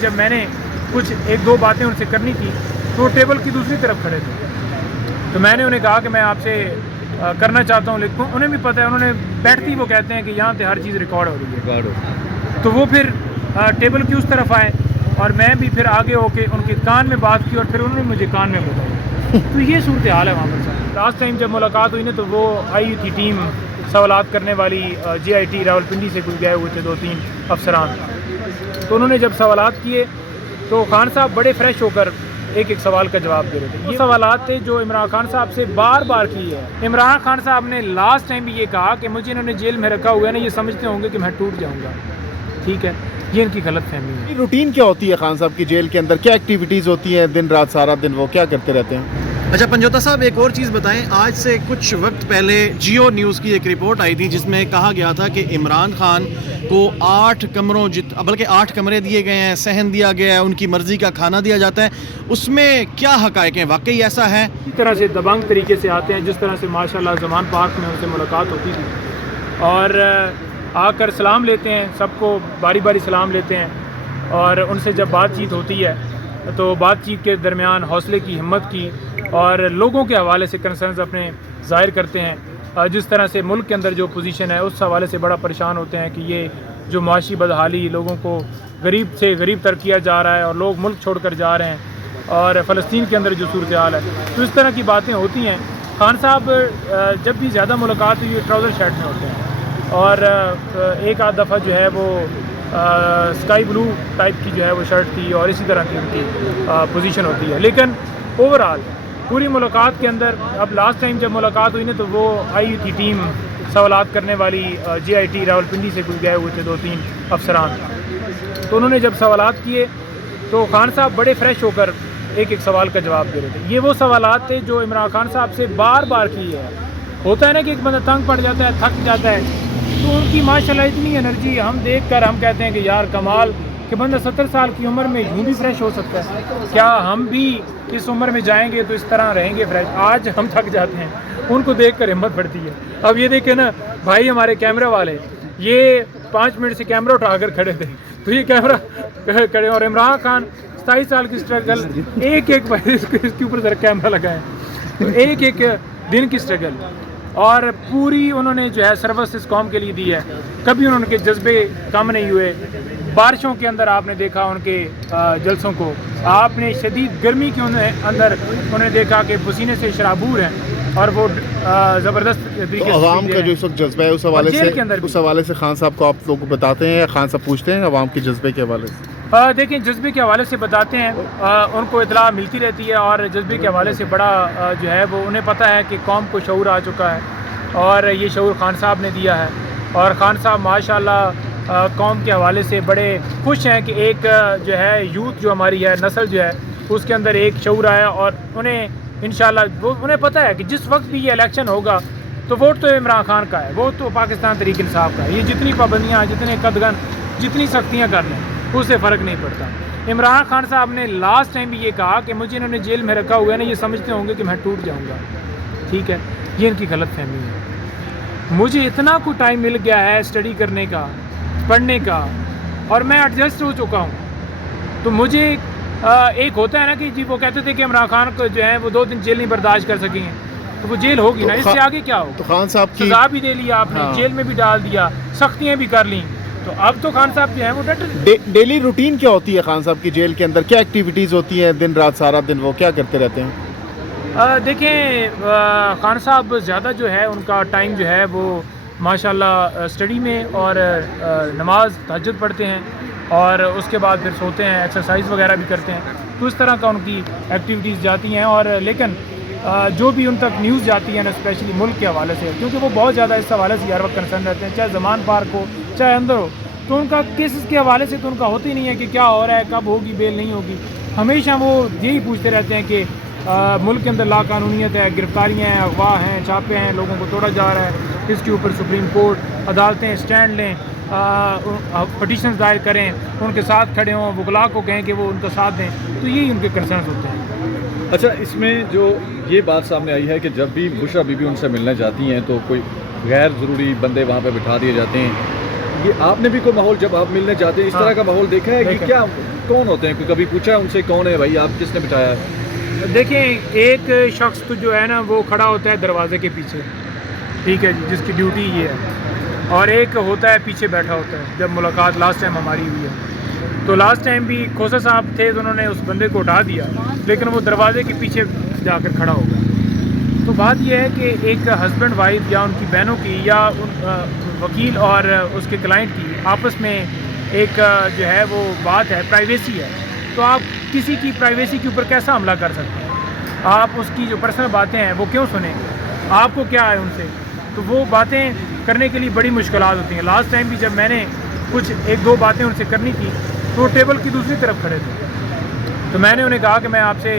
जब मैंने कुछ एक दो बातें उनसे करनी थी तो वो टेबल की दूसरी तरफ खड़े थे। तो मैंने उन्हें कहा कि मैं आपसे करना चाहता हूँ, लेकिन उन्हें भी पता है, उन्होंने बैठती वो कहते हैं कि यहाँ पे हर चीज़ रिकॉर्ड हो रही है। तो वो फिर टेबल की उस तरफ आए और मैं भी फिर आगे होके उनके कान में बात की और फिर उन्होंने मुझे कान में बताई। तो ये सूरत हाल है वहाँ पर। लास्ट टाइम जब मुलाकात हुई ना तो वो आई थी टीम सवालात करने वाली JIT रावलपिंडी से कुछ गए हुए थे 2-3 अफसरान। तो उन्होंने जब सवालात किए तो खान साहब बड़े फ्रेश होकर एक एक सवाल का जवाब दे रहे थे। ये सवालात थे जो इमरान खान साहब से बार बार किए हैं। इमरान खान साहब ने लास्ट टाइम भी ये कहा कि मुझे इन्होंने जेल में रखा हुआ है ना, ये समझते होंगे कि मैं टूट जाऊँगा। ठीक है, ये इनकी गलत फहमी है। रूटीन क्या होती है खान साहब की जेल के अंदर, क्या एक्टिविटीज़ होती हैं दिन रात सारा दिन, वो क्या करते रहते हैं? अच्छा पंजोता साहब, एक और चीज़ बताएं। आज से कुछ वक्त पहले जियो न्यूज़ की एक रिपोर्ट आई थी जिसमें कहा गया था कि इमरान खान को 8 कमरे दिए गए हैं, सहन दिया गया है, उनकी मर्ज़ी का खाना दिया जाता है। उसमें क्या हक़ाइक़ हैं, वाकई ऐसा है? इस तरह से दबंग तरीके से आते हैं, जिस तरह से माशाल्लाह ज़मान पार्क में उनसे मुलाकात होती थी और आकर सलाम लेते हैं, सबको बारी बारी सलाम लेते हैं और उनसे जब बातचीत होती है तो बातचीत के दरमियान हौसले की, हिम्मत की और लोगों के हवाले से कंसर्न्स अपने ज़ाहिर करते हैं। जिस तरह से मुल्क के अंदर जो पोजीशन है उस हवाले से बड़ा परेशान होते हैं कि ये जो माशी बदहाली, लोगों को गरीब से गरीब तर किया जा रहा है और लोग मुल्क छोड़ कर जा रहे हैं और फ़लस्तीन के अंदर जो सूरत हाल है, तो इस तरह की बातें होती हैं। खान साहब जब भी ज़्यादा मुलाकात हुई है ट्राउज़र शर्ट में होते हैं और एक आध दफ़ा जो है वो स्काई ब्लू टाइप की जो है वो शर्ट थी और इसी तरह की उनकी पोजीशन होती है। लेकिन ओवरऑल पूरी मुलाकात के अंदर, अब लास्ट टाइम जब मुलाकात हुई ना तो वो आई थी टीम सवालात करने वाली JIT रावलपिंडी से कुछ गए हुए थे 2-3 अफसरान। तो उन्होंने जब सवालात किए तो खान साहब बड़े फ्रेश होकर एक एक सवाल का जवाब दे रहे थे। ये वो सवालात थे जो इमरान खान साहब से बार बार किए हैं। होता है ना कि एक बंदा तंग पड़ जाता है, थक जाता है, तो उनकी माशाल्लाह इतनी एनर्जी हम देख कर हम कहते हैं कि यार कमाल कि बंदा 70 साल की उम्र में यूँ भी फ्रेश हो सकता है। क्या हम भी इस उम्र में जाएंगे तो इस तरह रहेंगे फ्रेश? आज हम थक जाते हैं, उनको देख कर हिम्मत बढ़ती है। अब ये देखें ना भाई, हमारे कैमरा वाले ये 5 मिनट से कैमरा उठाकर खड़े थे, तो ये कैमरा खड़े और इमरान खान 27 साल की स्ट्रगल, एक इसके ऊपर जरा कैमरा लगाएं, तो एक दिन की स्ट्रगल और पूरी उन्होंने जो है सर्विस इस कौम के लिए दी है। कभी उनके जज्बे कम नहीं हुए। बारिशों के अंदर आपने देखा उनके जलसों को, आपने शदीद गर्मी के अंदर उन्हें देखा कि पसीने से शराबूर हैं और वो ज़बरदस्त तरीके से अवाम का जो इस वक्त जज्बा है उस हवाले से खान साहब को आप लोग बताते हैं या खान साहब पूछते हैं अवाम के जज्बे के हवाले से? देखें, जज्बे के हवाले से बताते हैं, उनको इतला मिलती रहती है और जज्बे के हवाले से बड़ा जो है वो उन्हें पता है कि कौम को शऊर आ चुका है और ये शऊर खान साहब ने दिया है। और खान साहब माशाल्लाह कौम के हवाले से बड़े खुश हैं कि एक जो है यूथ जो हमारी है, नस्ल जो है, उसके अंदर एक शऊर आया और उन्हें इंशाल्लाह उन्हें पता है कि जिस वक्त भी ये इलेक्शन होगा तो वोट तो इमरान खान का है, वोट तो पाकिस्तान तहरीक इंसाफ का है। ये जितनी पाबंदियाँ, जितने कदगन, जितनी सख्तियाँ कर लें उससे फ़र्क नहीं पड़ता। इमरान खान साहब ने लास्ट टाइम भी ये कहा कि मुझे इन्होंने जेल में रखा हुआ है ना, ये समझते होंगे कि मैं टूट जाऊँगा। ठीक है, ये इनकी गलत फहमी है। मुझे इतना कुछ टाइम मिल गया है स्टडी करने का, पढ़ने का, और मैं एडजस्ट हो चुका हूँ। तो मुझे एक होता है ना कि जी वो कहते थे कि इमरान खान को जो है वो 2 दिन जेल नहीं बर्दाश्त कर सकेंगे, तो वो जेल होगी ना, इससे आगे क्या हो? तो खान साहब की सजा भी दे लिया आपने, जेल में भी डाल दिया, सख्तियाँ भी कर ली, तो अब तो खान साहब जो है वो डेली रूटीन क्या होती है खान साहब की जेल के अंदर, क्या एक्टिविटीज़ होती हैं दिन रात सारा दिन, वो क्या करते रहते हैं? देखें, खान साहब ज़्यादा जो है उनका टाइम जो है वो माशाल्लाह स्टडी में और नमाज तहज्जुद पढ़ते हैं और उसके बाद फिर सोते हैं, एक्सरसाइज वगैरह भी करते हैं। तो इस तरह का उनकी एक्टिविटीज़ जाती हैं। और लेकिन जो भी उन तक न्यूज़ जाती है ना, स्पेशली मुल्क के हवाले से, क्योंकि वो बहुत ज़्यादा इस हवाले से हर वक्त कंसर्न रहते हैं, चाहे ज़मान पार्क हो चाहे अंदर हो, तो उनका केसेस के हवाले से तो उनका होता ही नहीं है कि क्या हो रहा है, कब होगी बेल, नहीं होगी। हमेशा वो यही पूछते रहते हैं कि मुल्क के अंदर लाकानूनियत है, गिरफ्तारियाँ हैं, अगवा हैं, छापे हैं, लोगों को तोड़ा जा रहा है, इसके ऊपर सुप्रीम कोर्ट, अदालतें स्टैंड लें, पटिशन्स दायर करें, उनके साथ खड़े हों, वकला को कहें कि वो उनका साथ दें। तो यही उनके कंसर्न्स होते हैं। अच्छा, इसमें जो ये बात सामने आई है कि जब भी बुशरा बीबी उनसे मिलने जाती हैं तो कोई गैर ज़रूरी बंदे वहाँ पे बिठा दिए जाते हैं, ये आपने भी कोई माहौल जब आप मिलने जाते हैं इस तरह का माहौल देखा है कि देखा। क्या कौन होते हैं, कभी पूछा है उनसे कौन है भाई, आप किसने बिठाया है? देखें, एक शख्स तो जो है ना वो खड़ा होता है दरवाजे के पीछे, ठीक है जी, जिसकी ड्यूटी ये है, और एक होता है पीछे बैठा होता है। जब मुलाकात लास्ट टाइम हमारी हुई है तो लास्ट टाइम भी खोसा साहब थे तो उन्होंने उस बंदे को उठा दिया, लेकिन वो दरवाजे के पीछे जाकर खड़ा हो गया। तो बात यह है कि एक हस्बैंड वाइफ या उनकी बहनों की या वकील और उसके क्लाइंट की आपस में एक जो है वो बात है, प्राइवेसी है, तो आप किसी की प्राइवेसी के ऊपर कैसा हमला कर सकते हैं? आप उसकी जो पर्सनल बातें हैं वो क्यों सुनेंगे? आपको क्या है उनसे? तो वो बातें करने के लिए बड़ी मुश्किलात होती हैं। लास्ट टाइम भी जब मैंने कुछ एक दो बातें उनसे करनी थी तो वो टेबल की दूसरी तरफ खड़े थे, तो मैंने उन्हें कहा कि मैं आपसे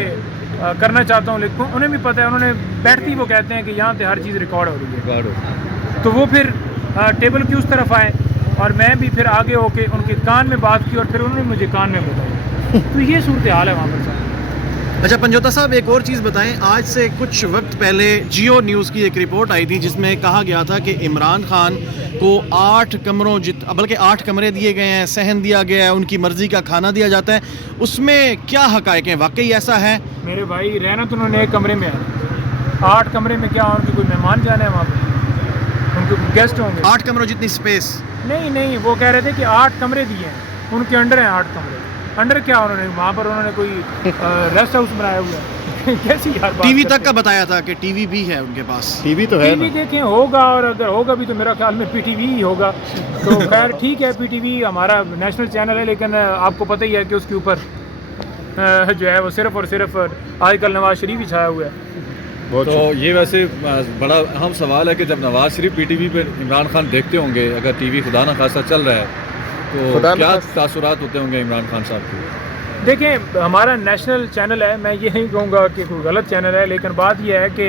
करना चाहता हूँ, लेकिन उन्हें भी पता है, उन्होंने बैठती वो कहते हैं कि यहाँ पे हर चीज़ रिकॉर्ड हो रही है। तो वो फिर टेबल की उस तरफ आए और मैं भी फिर आगे होके उनके कान में बात की और फिर उन्होंने मुझे कान में बताई। तो ये सूरत हाल है वहाँ पर साहब। अच्छा पंजोता साहब, एक और चीज़ बताएं, आज से कुछ वक्त पहले जियो न्यूज़ की एक रिपोर्ट आई थी जिसमें कहा गया था कि इमरान खान को 8 कमरे दिए गए हैं, सहन दिया गया है, उनकी मर्ज़ी का खाना दिया जाता है। उसमें क्या हक़ाइक़ हैं? वाकई ऐसा है? मेरे भाई, रहना तो उन्होंने एक कमरे में है, 8 कमरे में क्या उनकी कोई मेहमान जाना है वहाँ पर? उनके गेस्ट होंगे। 8 कमरों जितनी स्पेस? नहीं, वो कह रहे थे कि 8 कमरे दिए हैं, उनके अंडर हैं 8 कमरे। अंडर क्या उन्होंने वहाँ पर उन्होंने कोई रेस्ट हाउस बनाया हुआ है? कैसी यार बात टीवी करते तक का बताया था कि टीवी भी है उनके पास। टीवी तो है टीवी ना। देखें होगा, और अगर होगा भी तो मेरा ख्याल में पीटीवी ही होगा। तो खैर ठीक है, पीटीवी हमारा नेशनल चैनल है, लेकिन आपको पता ही है कि उसके ऊपर जो है वो सिर्फ और सिर्फ आजकल नवाज शरीफ ही छाया हुआ है। तो ये वैसे बड़ा अहम सवाल है कि जब नवाज शरीफ पीटीवी पे इमरान खान देखते होंगे, अगर टीवी खुदा न खासा चल रहा है तो क्या तासुरात होते होंगे इमरान खान साहब के? देखें, हमारा नेशनल चैनल है, मैं ये नहीं कहूँगा कि कोई गलत चैनल है, लेकिन बात यह है कि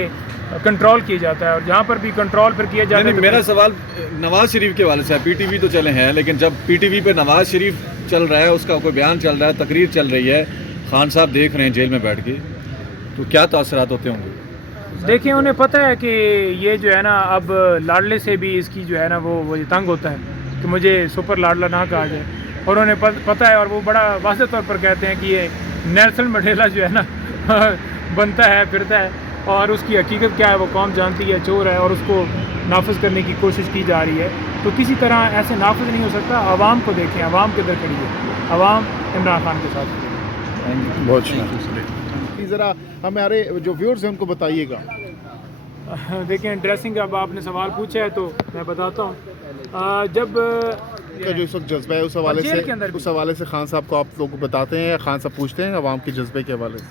कंट्रोल किया जाता है, और जहाँ पर भी कंट्रोल फिर किया जाता है। मेरा सवाल नवाज शरीफ के वाले से है। पीटीवी तो चले हैं, लेकिन जब पीटीवी पे नवाज शरीफ चल रहा है, उसका कोई बयान चल रहा है, तकरीर चल रही है, खान साहब देख रहे हैं जेल में बैठ के, तो क्या तासुरात होते होंगे? देखिए, उन्हें पता है कि ये जो है ना, अब लाडले से भी इसकी जो है ना वो ये तंग होता है कि मुझे सुपर लाडला ना कहा जाए, और उन्हें पता है, और वो बड़ा वाज़ेह तौर पर कहते हैं कि ये नेल्सन मंडेला जो है ना बनता है फिरता है, और उसकी हकीकत क्या है वो कौम जानती है, चोर है, और उसको नाफिज करने की कोशिश की जा रही है। तो किसी तरह ऐसे नाफिज नहीं हो सकता। आवाम को देखें, आवाम किधर खड़ी है, आवाम इमरान खान के साथ खड़ी है। बहुत शुक्रिया। ज़रा हमारे जो व्यूअर्स हैं उनको बताइएगा। देखें, ड्रेसिंग अब आपने सवाल पूछा है तो मैं बताता हूँ। जब का जो इस वक्त जज्बा है उस हवाले से खान साहब को आप लोग बताते हैं या खान साहब पूछते हैं आवाम के जज्बे के हवाले से?